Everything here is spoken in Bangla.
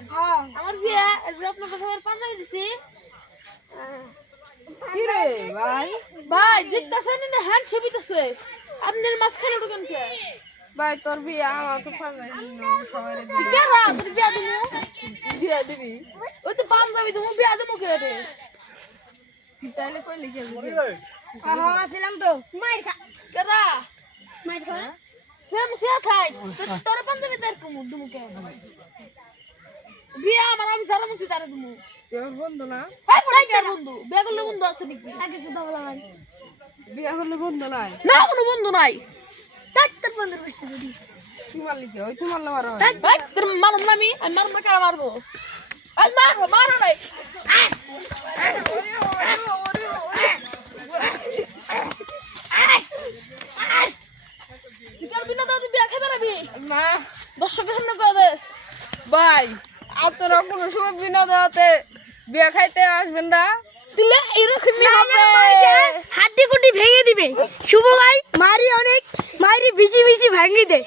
আমার বিয়া আপনার কথা পাঞ্জাবি দিছি কি রে ভাই? ভাই দেখতেছেন না হ্যান্ড ছবিতেছে আপনার মাঝখানে ঢুকেন কে ভাই তোর বিয়ে আমার তো পাঞ্জাবি সবাই কে রা তোর বিয়া দিমু বিয়ে দিবি ওই তো পাঞ্জাবি তুমি বিয়া দিমু কে রে তাহলে কই লিখে দিবি? ছিলাম তো মাইর খা কে রা মাইর খা সেম সে খাই তোর পাঞ্জাবি তার কুমু দিমু কে বিয়া আমার আমি যারা মুছি তারে দিমু তোর বন্ধু না? হ্যাঁ কোথায় কার বন্ধু বিয়া করলে বন্ধু আছে নাকি আগে শুধু বললাম বিয়ে হলে বন্ধু নাই? না কোনো বন্ধু নাই তাই তোর বন্ধুর বেশি যদি কি মারলি কে? ওই তো মারলে মারো। ভাই তোর মারুম না আমি মারুম না কারা মারবো আই মারো মারো নাই বিকাল বিনা দাও তুই বিয়া খেতে পারবি না দর্শকের সামনে কয়ে দে ভাই আপনারা কোনো সময় বিনা দেওয়াতে বিয়ে খাইতে আসবেন না? দিলে এরকমই হবে হাড্ডি কুটি ভেঙে দিবে শুভ ভাই মারি অনেক মারি বিজি বিজি ভেঙে দে